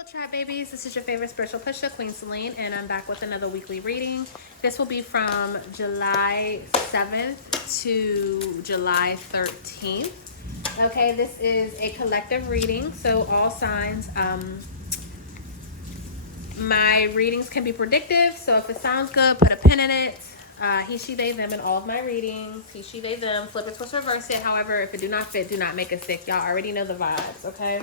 Oracle Trap babies, this is your favorite spiritual pusher, Queen Celine, and I'm back with another weekly reading. This will be from July 7th to July 13th. Okay, this is a collective reading, so all signs. My readings can be predictive, so if it sounds good, put a pin in it. He, she, they, them in all of my readings. He, she, they, them. Flip it, twist, reverse it. However, if it do not fit, do not make it stick. Y'all already know the vibes, okay?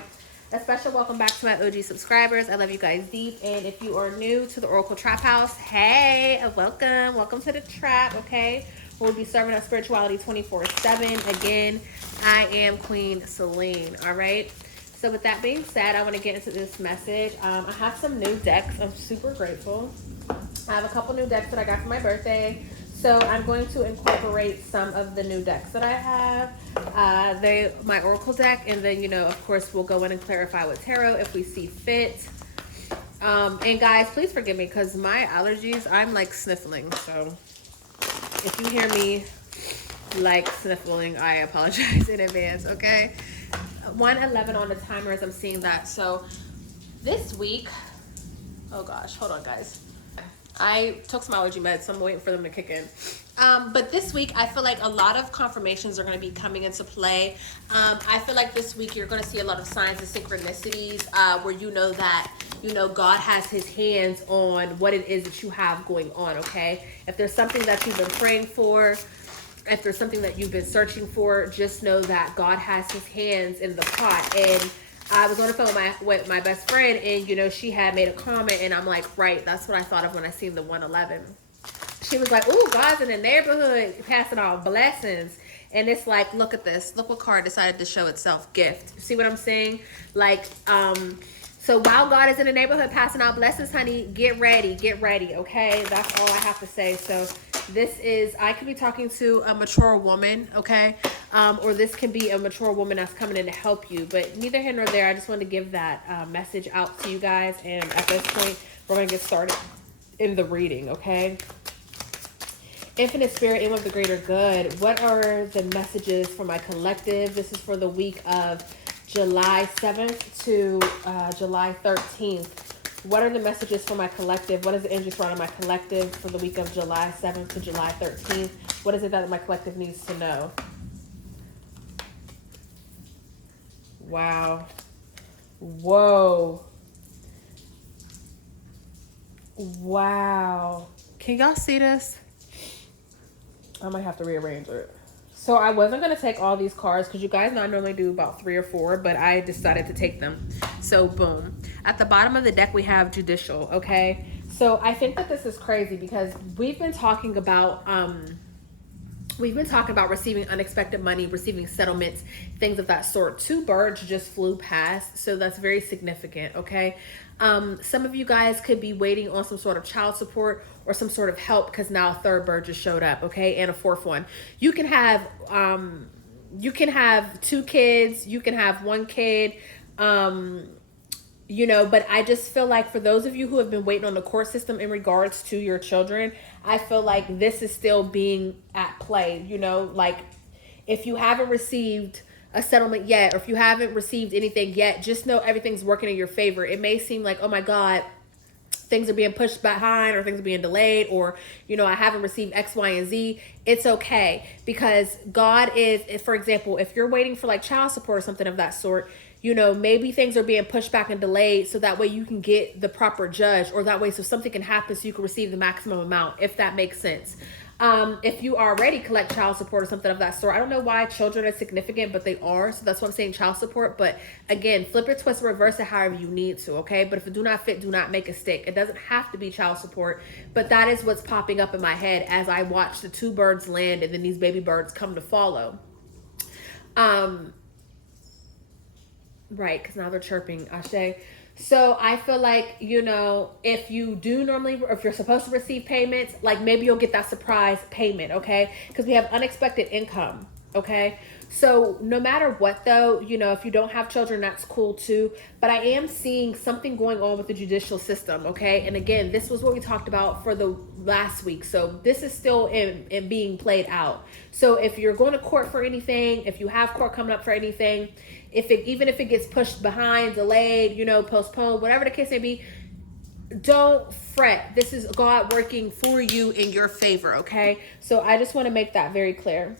A special welcome back to my OG subscribers. I love you guys deep. And if you are new to the Oracle Traphouse, hey, welcome. Welcome to the trap, okay? We'll be serving up spirituality 24/7. Again, I am Queen Celine, all right? So with that being said, I want to get into this message. I have some new decks. I'm super grateful. I have a couple new decks that I got for my birthday. So I'm going to incorporate some of the new decks that I have. My Oracle deck, and then, you know, of course, we'll go in and clarify with Tarot if we see fit. And guys, please forgive me because my allergies, I'm like sniffling. So if you hear me like sniffling, I apologize in advance, okay? 1:11 on the timer as I'm seeing that. So this week, oh gosh, hold on guys. I took some allergy meds, so I'm waiting for them to kick in. But this week, I feel like a lot of confirmations are going to be coming into play. I feel like this week you're going to see a lot of signs and synchronicities where you know that, you know, God has his hands on what it is that you have going on, okay? If there's something that you've been praying for, if there's something that you've been searching for, just know that God has his hands in the pot. And I was on the phone with my best friend, and, you know, she had made a comment, and I'm like, right, that's what I thought of when I seen the 111. She was like, ooh, God's in the neighborhood passing out blessings. And it's like, look at this. Look what card decided to show itself. Gift. See what I'm saying? Like, so while God is in the neighborhood passing out blessings, honey, get ready, okay? That's all I have to say. So this is, I could be talking to a mature woman, okay? Or this can be a mature woman that's coming in to help you. But neither here nor there, I just want to give that message out to you guys. And at this point, we're going to get started in the reading, okay? Infinite Spirit, aim of the greater good. What are the messages for my collective? This is for the week of July 7th to July 13th. What are the messages for my collective? What is the energy surrounding my collective for the week of July 7th to July 13th? What is it that my collective needs to know? Wow. Whoa. Wow. Can y'all see this? I might have to rearrange it. So I wasn't going to take all these cards because you guys know I normally do about 3 or 4, but I decided to take them. So boom. At the bottom of the deck, we have judicial, okay? So I think that this is crazy because we've been talking about receiving unexpected money, receiving settlements, things of that sort. 2 birds just flew past, so that's very significant, okay? Some of you guys could be waiting on some sort of child support or some sort of help because now a 3rd bird just showed up, okay? And a 4th one. You can have 2 kids, you can have 1 kid, you know, but I just feel like for those of you who have been waiting on the court system in regards to your children, I feel like this is still being at play, you know, like if you haven't received a settlement yet, or if you haven't received anything yet, just know everything's working in your favor. It may seem like, oh my God, things are being pushed behind or things are being delayed, or, you know, I haven't received X, Y, and Z. It's okay because God is, for example, if you're waiting for like child support or something of that sort, you know, maybe things are being pushed back and delayed so that way you can get the proper judge, or that way so something can happen so you can receive the maximum amount, if that makes sense. If you already collect child support or something of that sort, I don't know why children are significant, but they are. So that's why I'm saying child support. But again, flip it, twist, reverse it however you need to, okay? But if it do not fit, do not make a stick. It doesn't have to be child support, but that is what's popping up in my head as I watch the 2 birds land and then these baby birds come to follow. Right, because now they're chirping, Ashe. So I feel like, you know, if you do normally, or if you're supposed to receive payments, like maybe you'll get that surprise payment, okay? Because we have unexpected income, okay? So no matter what though, you know, if you don't have children, that's cool too. But I am seeing something going on with the judicial system, okay? And again, this was what we talked about for the last week. So this is still in being played out. So if you're going to court for anything, if you have court coming up for anything, even if it gets pushed behind, delayed, you know, postponed, whatever the case may be, don't fret. This is God working for you in your favor, okay? So I just want to make that very clear.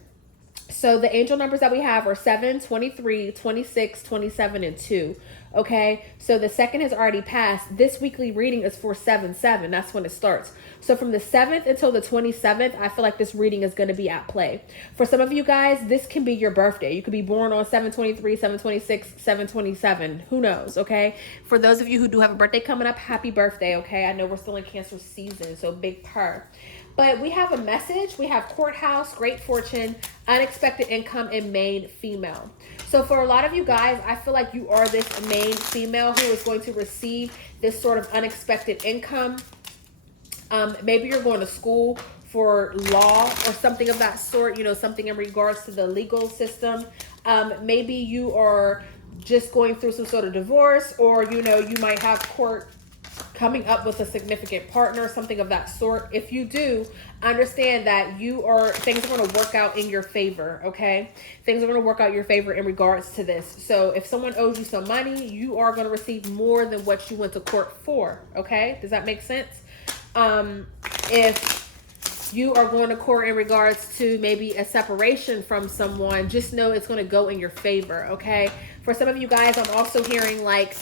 So the angel numbers that we have are 7, 23, 26, 27, and 2. Okay, so the second has already passed. This weekly reading is for 7/7. That's when it starts. So from the 7th until the 27th, I feel like this reading is going to be at play. For some of you guys, this can be your birthday. You could be born on 7/23, 7/26, 7/27. Who knows, okay? For those of you who do have a birthday coming up, happy birthday, okay? I know we're still in Cancer season, so big purr. But we have a message. We have courthouse, great fortune, unexpected income, and main female. So for a lot of you guys, I feel like you are this main female who is going to receive this sort of unexpected income. Maybe you're going to school for law or something of that sort, you know, something in regards to the legal system. Maybe you are just going through some sort of divorce, or, you know, you might have court coming up with a significant partner, something of that sort. If you do, understand that things are going to work out in your favor, okay? Things are going to work out in your favor in regards to this. So if someone owes you some money, you are going to receive more than what you went to court for, okay? Does that make sense? If you are going to court in regards to maybe a separation from someone, just know it's going to go in your favor, okay? For some of you guys, I'm also hearing like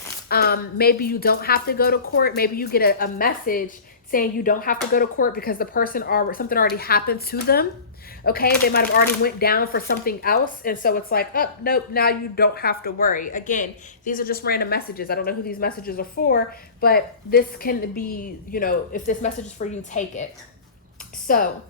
maybe you don't have to go to court. Maybe you get a message saying you don't have to go to court because the person something already happened to them, okay? They might have already went down for something else, and so it's like, oh, nope, now you don't have to worry. Again, these are just random messages. I don't know who these messages are for, but this can be, you know, if this message is for you, take it. So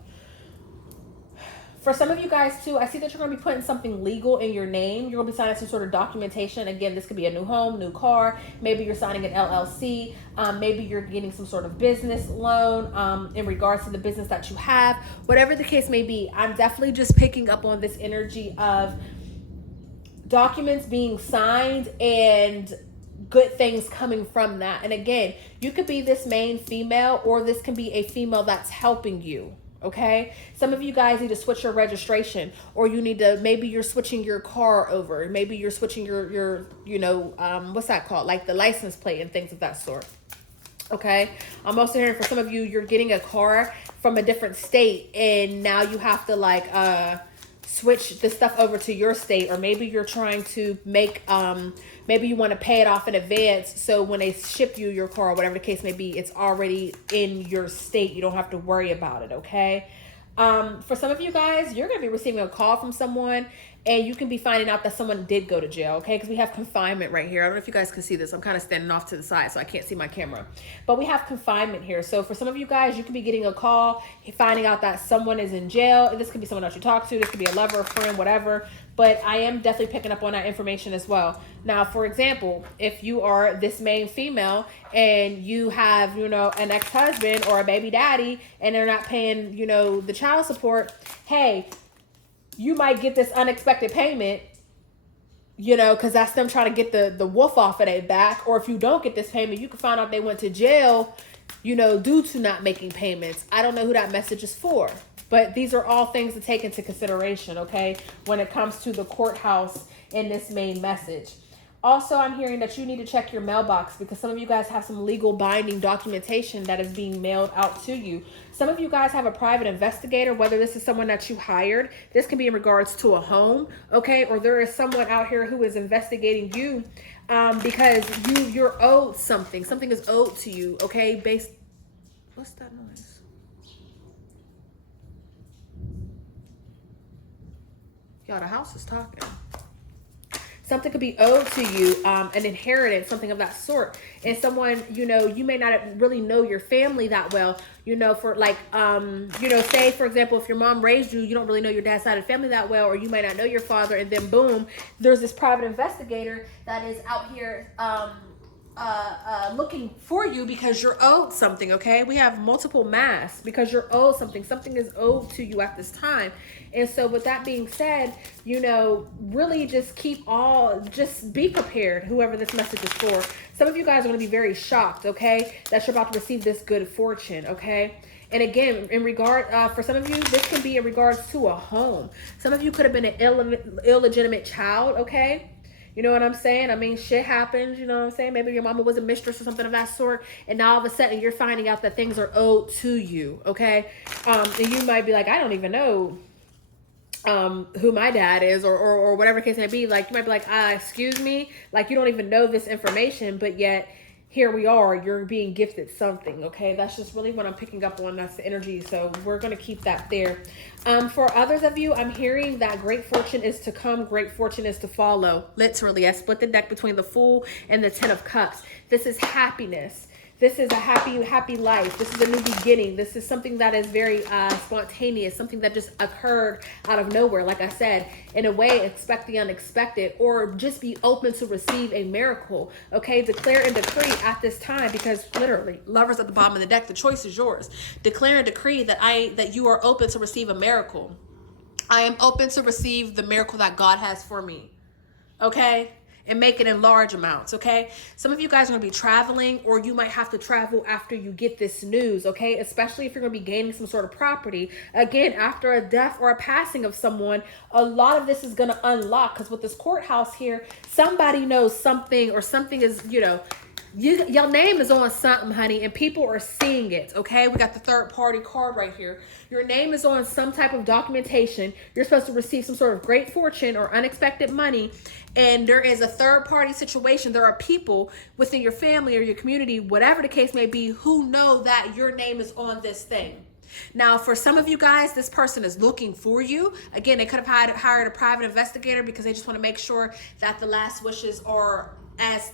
for some of you guys too, I see that you're going to be putting something legal in your name. You're going to be signing some sort of documentation. Again, this could be a new home, new car. Maybe you're signing an LLC. Maybe you're getting some sort of business loan in regards to the business that you have. Whatever the case may be, I'm definitely just picking up on this energy of documents being signed and good things coming from that. And again, you could be this main female, or this can be a female that's helping you. Okay, some of you guys need to switch your registration, or you need to, maybe you're switching your car over, maybe you're switching your you know, what's that called, like the license plate and things of that sort. Okay, I'm also hearing for some of you, you're getting a car from a different state, and now you have to like switch the stuff over to your state, or maybe you're trying to make maybe you want to pay it off in advance, so when they ship you your car, whatever the case may be, it's already in your state. You don't have to worry about it, okay? For some of you guys, you're going to be receiving a call from someone, and you can be finding out that someone did go to jail, okay? Because we have confinement right here. I don't know if you guys can see this. I'm kind of standing off to the side, so I can't see my camera. But we have confinement here. So for some of you guys, you could be getting a call, finding out that someone is in jail. This could be someone else you talk to. This could be a lover, a friend, whatever. But I am definitely picking up on that information as well. Now, for example, if you are this main female and you have, you know, an ex-husband or a baby daddy, and they're not paying, you know, the child support, hey, you might get this unexpected payment, you know, because that's them trying to get the wolf off of their back. Or if you don't get this payment, you can find out they went to jail, you know, due to not making payments. I don't know who that message is for, but these are all things to take into consideration, okay, when it comes to the courthouse in this main message. Also, I'm hearing that you need to check your mailbox, because some of you guys have some legal binding documentation that is being mailed out to you. Some of you guys have a private investigator, whether this is someone that you hired. This can be in regards to a home, okay? Or there is someone out here who is investigating you because you're owed something. Something is owed to you, okay? What's that noise? Y'all, the house is talking. Something could be owed to you, an inheritance, something of that sort. And someone, you know, you may not really know your family that well, you know, for like, you know, say, for example, if your mom raised you, you don't really know your dad's side of the family that well, or you may not know your father, and then boom, there's this private investigator that is out here looking for you because you're owed something. Okay, we have multiple masks because you're owed something. Something is owed to you at this time. And so with that being said, you know, really just just be prepared, whoever this message is for. Some of you guys are going to be very shocked, okay, that you're about to receive this good fortune, okay? And again, in regard, for some of you, this can be in regards to a home. Some of you could have been an illegitimate child, okay? You know what I'm saying? I mean, shit happens, you know what I'm saying? Maybe your mama was a mistress or something of that sort, and now all of a sudden you're finding out that things are owed to you, okay? And you might be like, I don't even know who my dad is, or whatever case may be. Like, you might be like, excuse me? Like, you don't even know this information, but yet here we are, you're being gifted something, okay? That's just really what I'm picking up on. That's the energy, so we're going to keep that there. For others of you, I'm hearing that great fortune is to come, great fortune is to follow. Literally, I split the deck between the Fool and the Ten of Cups. This is happiness. This is a happy life. This is a new beginning. This is something that is very spontaneous, something that just occurred out of nowhere. Like I said, in a way, expect the unexpected, or just be open to receive a miracle. Okay, declare and decree at this time, because literally, Lovers at the bottom of the deck, the choice is yours. Declare and decree that you are open to receive a miracle. I am open to receive the miracle that God has for me. Okay? And make it in large amounts, okay? Some of you guys are going to be traveling, or you might have to travel after you get this news, okay? Especially if you're going to be gaining some sort of property. Again, after a death or a passing of someone, a lot of this is going to unlock, because with this courthouse here, somebody knows something, or something is, you know, your name is on something, honey, and people are seeing it, okay? We got the third party card right here. Your name is on some type of documentation. You're supposed to receive some sort of great fortune or unexpected money, and there is a third party situation. There are people within your family or your community, whatever the case may be, who know that your name is on this thing. Now, for some of you guys, this person is looking for you. Again, they could have hired a private investigator because they just want to make sure that the last wishes are as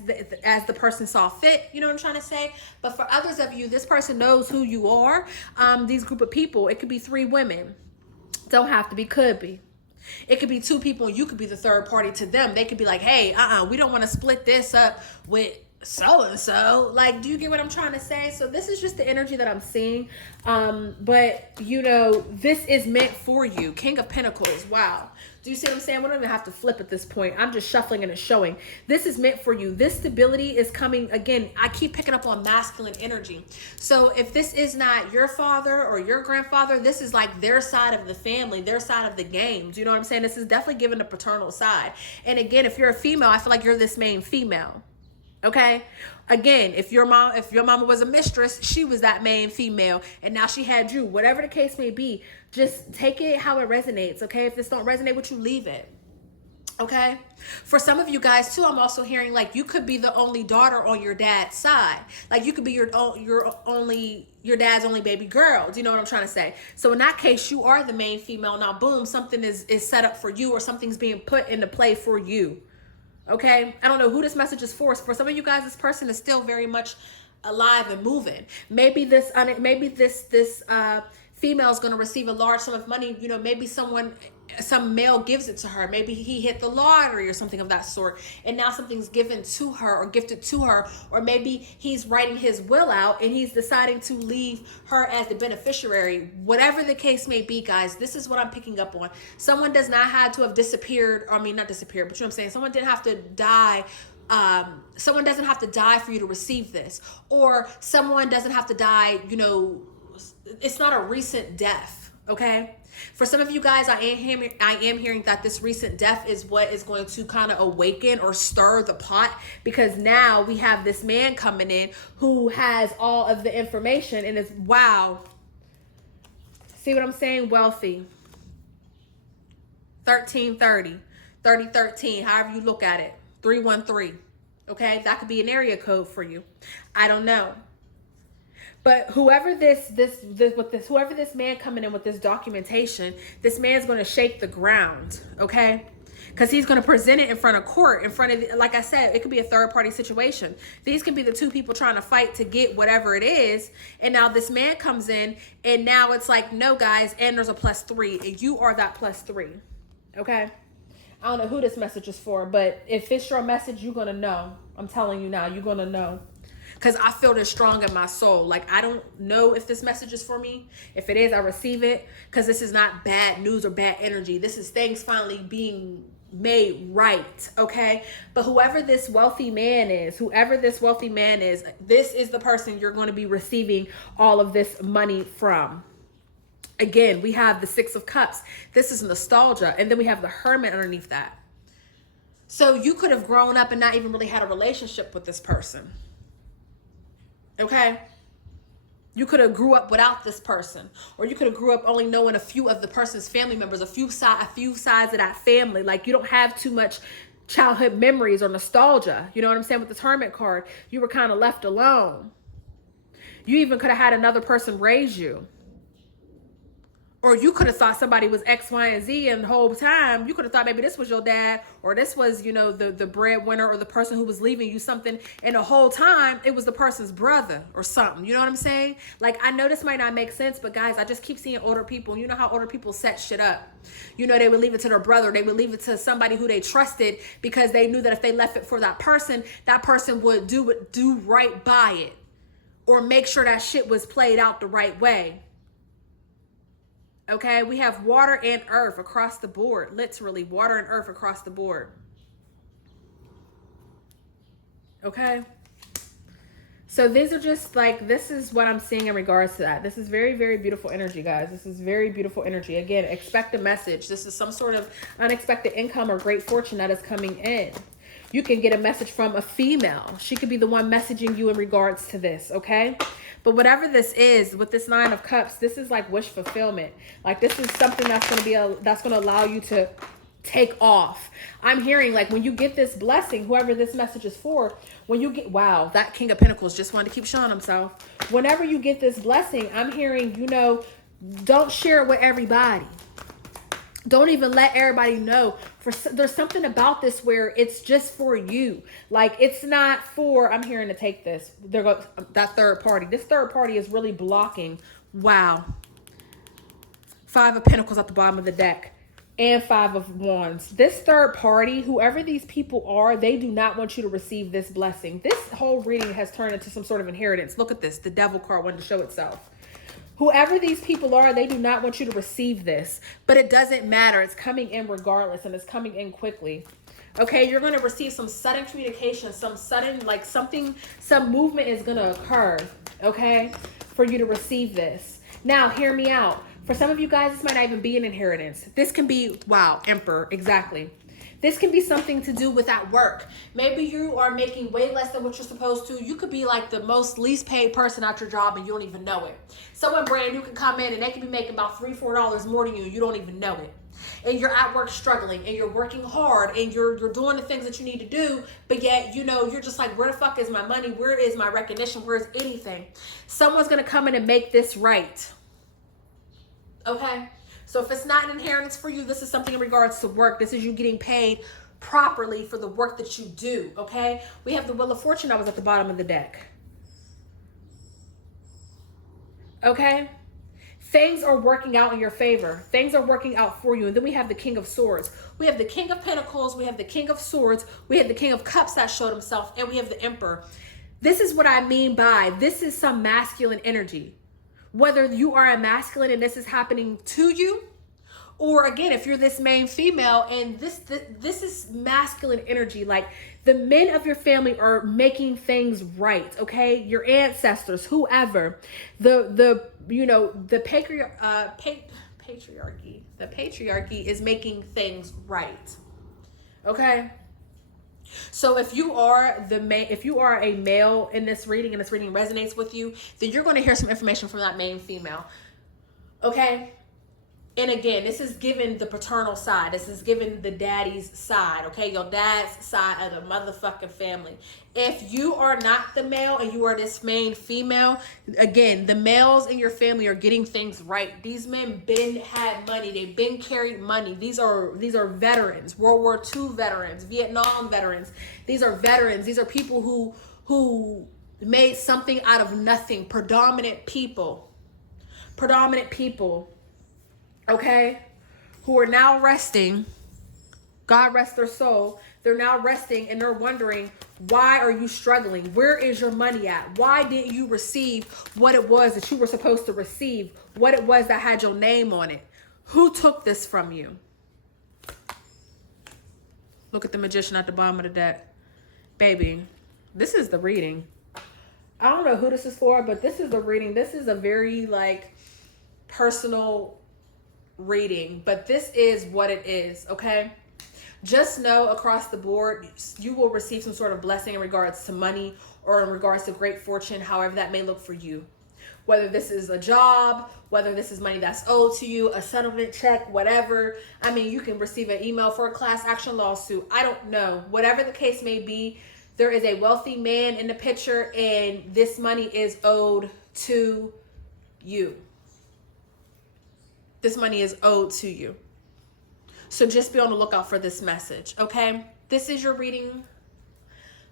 the person saw fit, you know what I'm trying to say? But for others of you, this person knows who you are. These group of people, it could be 3 women. Don't have to be, could be. It could be 2 people, and you could be the third party to them. They could be like, hey, we don't want to split this up with so-and-so. Like, do you get what I'm trying to say? So this is just the energy that I'm seeing. But, you know, this is meant for you. King of Pentacles. Wow. Do you see what I'm saying? We don't even have to flip at this point. I'm just shuffling and it's showing. This is meant for you. This stability is coming. Again, I keep picking up on masculine energy. So if this is not your father or your grandfather, this is like their side of the family, their side of the game. Do you know what I'm saying? This is definitely given the paternal side. And again, if you're a female, I feel like you're this main female. Okay. Again, if your mama was a mistress, she was that main female, and now she had you. Whatever the case may be, just take it how it resonates. Okay. If this don't resonate with you, leave it. Okay. For some of you guys too, I'm also hearing like you could be the only daughter on your dad's side. Like you could be your dad's only baby girl. Do you know what I'm trying to say? So in that case, you are the main female. Now, boom, something is set up for you, or something's being put into play for you. Okay, I don't know who this message is for. For some of you guys, this person is still very much alive and moving. Maybe this female is going to receive a large sum of money. You know, maybe some male gives it to her. Maybe he hit the lottery or something of that sort, and now something's given to her or gifted to her. Or maybe he's writing his will out and he's deciding to leave her as the beneficiary. Whatever the case may be, guys, this is what I'm picking up on. Someone does not have to have disappeared. I mean, not disappeared, but you know what I'm saying? Someone didn't have to die. Someone doesn't have to die for you to receive this, or someone doesn't have to die. You know, it's not a recent death. Okay. For some of you guys, I am hearing that this recent death is what is going to kind of awaken or stir the pot, because now we have this man coming in who has all of the information and is, wow. See what I'm saying? Wealthy. 1330, 3013, however you look at it. 313. Okay, that could be an area code for you. I don't know. But whoever this man coming in with this documentation, this man's going to shake the ground, okay? Because he's going to present it in front of court, like I said, it could be a third party situation. These can be the 2 people trying to fight to get whatever it is. And now this man comes in, and now it's like, no, guys, and there's a +3, and you are that +3, okay? I don't know who this message is for, but if it's your message, you're going to know. I'm telling you now, you're going to know. Because I feel this strong in my soul. Like, I don't know if this message is for me. If it is, I receive it. Because this is not bad news or bad energy. This is things finally being made right, okay? But whoever this wealthy man is, this is the person you're going to be receiving all of this money from. Again, we have the Six of Cups. This is nostalgia. And then we have the Hermit underneath that. So you could have grown up and not even really had a relationship with this person. Okay? You could have grew up without this person. Or you could have grew up only knowing a few of the person's family members, a few sides of that family. Like, you don't have too much childhood memories or nostalgia. You know what I'm saying? With this Hermit card, you were kind of left alone. You even could have had another person raise you. Or you could have thought somebody was X, Y, and Z, and the whole time you could have thought maybe this was your dad, or this was, you know, the breadwinner, or the person who was leaving you something, and the whole time it was the person's brother or something. You know what I'm saying? Like, I know this might not make sense, but guys, I just keep seeing older people. You know how older people set shit up. You know, they would leave it to their brother. They would leave it to somebody who they trusted because they knew that if they left it for that person would do right by it, or make sure that shit was played out the right way. Okay, we have water and earth across the board. Literally, water and earth across the board. Okay. So these are just like, this is what I'm seeing in regards to that. This is very, very beautiful energy, guys. This is very beautiful energy. Again, expect a message. This is some sort of unexpected income or great fortune that is coming in. You can get a message from a female. She could be the one messaging you in regards to this, okay? But whatever this is, with this Nine of Cups, this is like wish fulfillment. Like, this is something that's going to allow you to take off. I'm hearing, like, when you get this blessing, whoever this message is for, when you get, wow, that King of Pentacles just wanted to keep showing himself. Whenever you get this blessing, I'm hearing, you know, don't share it with everybody. Don't even let everybody know. There's something about this where it's just for you. Like, it's not for, I'm hearing to take this. There goes that third party. This third party is really blocking. Wow. Five of Pentacles at the bottom of the deck. And Five of Wands. This third party, whoever these people are, they do not want you to receive this blessing. This whole reading has turned into some sort of inheritance. Look at this. The Devil card wanted to show itself. Whoever these people are, they do not want you to receive this. But it doesn't matter. It's coming in regardless, and it's coming in quickly. Okay, you're going to receive some sudden communication, some sudden, like something, some movement is going to occur, okay, for you to receive this. Now, hear me out. For some of you guys, this might not even be an inheritance. This can be, wow, Emperor, exactly. This can be something to do with at work. Maybe you are making way less than what you're supposed to. You could be like the most least paid person at your job and you don't even know it. Someone brand new can come in and they can be making about $3, $4 more than you. You don't even know it. And you're at work struggling and you're working hard and you're doing the things that you need to do. But yet, you know, you're just like, where the fuck is my money? Where is my recognition? Where is anything? Someone's going to come in and make this right. Okay? So if it's not an inheritance for you, this is something in regards to work. This is you getting paid properly for the work that you do, okay? We have the Wheel of Fortune that was at the bottom of the deck. Okay? Things are working out in your favor. Things are working out for you. And then we have the King of Swords. We have the King of Pentacles. We have the King of Swords. We have the King of Cups that showed himself. And we have the Emperor. This is what I mean by this is some masculine energy. Whether you are a masculine and this is happening to you, or again, if you're this main female and this is masculine energy, like the men of your family are making things right, okay? Your ancestors, whoever, the patriarchy is making things right, okay? So if you are a male in this reading and this reading resonates with you, then you're going to hear some information from that main female. Okay? And again, this is given the paternal side. This is given the daddy's side, okay? Your dad's side of the motherfucking family. If you are not the male and you are this main female, again, the males in your family are getting things right. These men been had money. They've been carried money. These are veterans, World War II veterans, Vietnam veterans. These are veterans. These are people who made something out of nothing. Predominant people. Okay, who are now resting. God rest their soul. They're now resting and they're wondering, why are you struggling? Where is your money at? Why didn't you receive what it was that you were supposed to receive? What it was that had your name on it? Who took this from you? Look at the Magician at the bottom of the deck. Baby, this is the reading. I don't know who this is for, but this is the reading. This is a very like personal reading, but this is what it is, okay? Just know across the board, you will receive some sort of blessing in regards to money or in regards to great fortune, however that may look for you. Whether this is a job, whether this is money that's owed to you, a settlement check, whatever. I mean, you can receive an email for a class action lawsuit. I don't know. Whatever the case may be, there is a wealthy man in the picture and this money is owed to you. This money is owed to you. So just be on the lookout for this message, okay? This is your reading.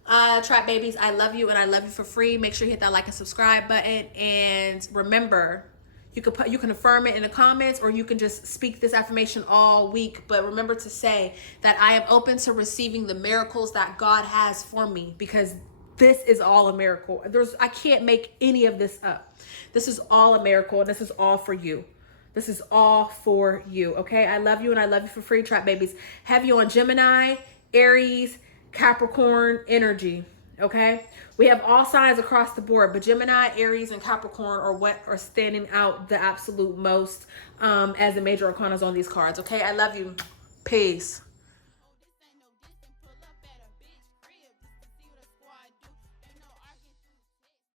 Trap babies, I love you and I love you for free. Make sure you hit that like and subscribe button. And remember, you can affirm it in the comments or you can just speak this affirmation all week. But remember to say that I am open to receiving the miracles that God has for me, because this is all a miracle. I can't make any of this up. This is all a miracle and this is all for you. This is all for you, okay? I love you and I love you for free, Trap babies. Have you on Gemini, Aries, Capricorn energy, okay? We have all signs across the board, but Gemini, Aries, and Capricorn are what are standing out the absolute most as the major arcanas on these cards, okay? I love you. Peace.